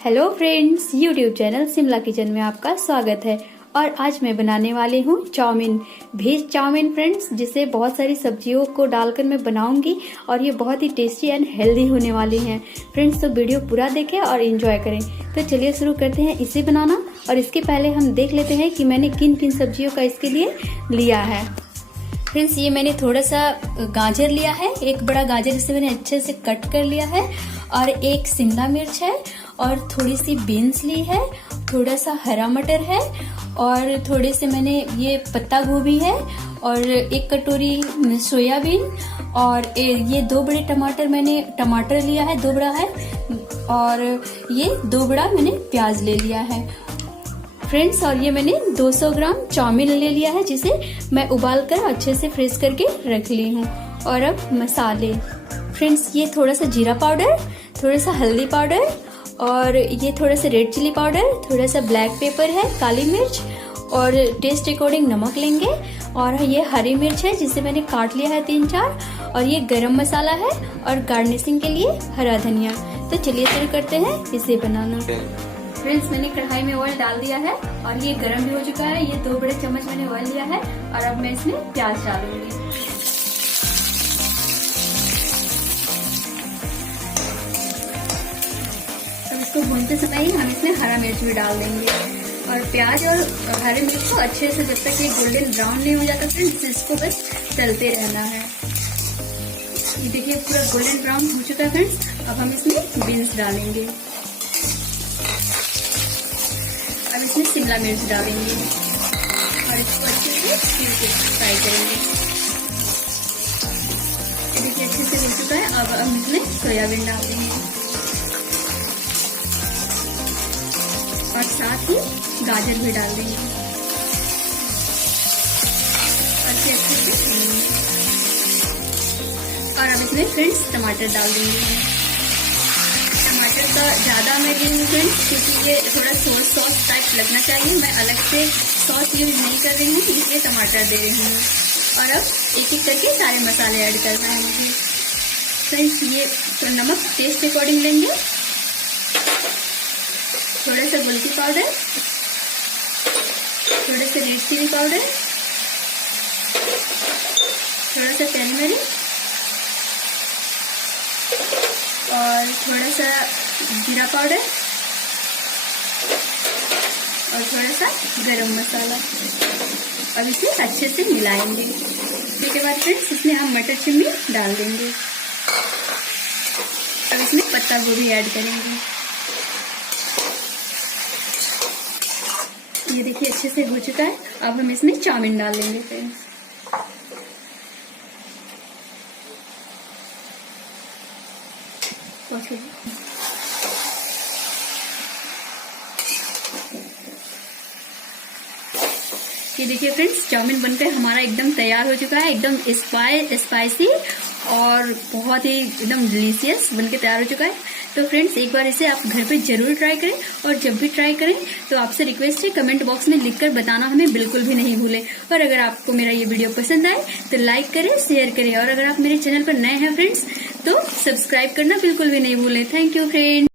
Hello friends, YouTube channel Shimla kitchen में आपका स्वागत है। और आज मैं बनाने वाली हूँ चाउमीन, वेज चाउमीन फ्रेंड्स, जिसे बहुत सारी सब्जियों को डालकर मैं बनाऊंगी और ये बहुत ही टेस्टी एंड हेल्दी होने वाली हैं फ्रेंड्स। तो वीडियो पूरा देखें और एंजॉय करें। तो चलिए शुरू करते हैं इसे बनाना। और इसके पहले हम देख लेते हैं कि मैंने किन किन सब्जियों का इसके लिए लिया है। फ्रेंड्स, ये मैंने थोड़ा सा गाजर लिया है, एक बड़ा गाजर इसे मैंने अच्छे से कट कर लिया है, और एक शिमला मिर्च है, और थोड़ी सी बीन्स ली है, थोड़ा सा हरा मटर है, और थोड़े से मैंने ये पत्ता गोभी है, और एक कटोरी सोयाबीन, और ये 2 बड़े टमाटर मैंने टमाटर लिया है, 2 बड़ा है, और ये 2 बड़ा मैंने प्याज ले लिया है फ्रेंड्स। और ये मैंने 200 ग्राम चाउमीन ले लिया है, जिसे मैं उबाल कर अच्छे से फ्रेश करके रख ली हूँ। और अब मसाले फ्रेंड्स, ये थोड़ा सा जीरा पाउडर, थोड़ा सा हल्दी पाउडर, और ये थोड़ा सा रेड चिली पाउडर, थोड़ा सा ब्लैक पेपर है, काली मिर्च, और टेस्ट अकॉर्डिंग नमक लेंगे। और ये हरी मिर्च है, जिसे मैंने काट लिया है 3-4, और ये गरम मसाला है, और गार्निशिंग के लिए हरा धनिया। तो चलिए शुरू करते हैं इसे बनाना। फ्रेंड्स, मैंने कढ़ाई में ऑयल डाल दिया है और ये गरम भी हो चुका है। ये 2 बड़े चम्मच मैंने ऑयल लिया है, और अब मैं इसमें प्याज डालूंगी। तो इसको भूनते समय ही हम इसमें हरा मिर्च भी डाल देंगे। और प्याज और हरे मिर्च को अच्छे से, जब तक ये गोल्डन ब्राउन नहीं हो जाता फ्रेंड्स, इसको बस तलते रहना है। ये देखिए पूरा गोल्डन ब्राउन हो चुका है फ्रेंड्स। अब हम इसमें बीन्स डालेंगे, अब इसमें शिमला मिर्च डालेंगे, और इसको अच्छे से फ्राई करेंगे। देखिए अच्छे से हो चुका है। अब हम इसमें सोयाबीन डाल देंगे, और साथ ही गाजर भी डाल देंगे, अच्छे से। और अब इसमें फ्रेंड्स टमाटर डाल देंगे। टमाटर का ज्यादा मैं ली हूँ फ्रेंड्स, क्योंकि ये थोड़ा सॉस टाइप लगना चाहिए। मैं अलग से सॉस यूज नहीं कर रही हूँ, इसलिए टमाटर दे रही हूँ। और अब एक एक करके सारे मसाले ऐड करना है मुझे फ्रेंड्स। ये तो नमक टेस्ट अकॉर्डिंग लेंगे, थोड़ा सा गुलकी पाउडर, थोड़ा सा रेड चिली पाउडर, थोड़ा सा टर्मरिक, और थोड़ा सा जीरा पाउडर, और थोड़ा सा गरम मसाला। अब इसे अच्छे से मिलाएंगे। इसके बाद फ्रेंड्स इसमें हम मटर छिमी डाल देंगे। अब इसमें पत्ता गोभी ऐड करेंगे। ये देखिए अच्छे से हो चुका है। अब हम इसमें चाउमीन डाल देंगे फ्रेंड्स। ये देखिए फ्रेंड्स, चाउमीन बनकर हमारा एकदम तैयार हो चुका है। एकदम स्पाइसी और बहुत ही एकदम डिलीशियस बनके तैयार हो चुका है। तो फ्रेंड्स, एक बार इसे आप घर पे जरूर ट्राई करें, और जब भी ट्राई करें तो आपसे रिक्वेस्ट है, कमेंट बॉक्स में लिखकर बताना हमें बिल्कुल भी नहीं भूलें। और अगर आपको मेरा ये वीडियो पसंद आए तो लाइक करें, शेयर करें, और अगर आप मेरे चैनल पर नए हैं फ्रेंड्स तो सब्सक्राइब करना बिल्कुल भी नहीं भूलें। Thank you friends.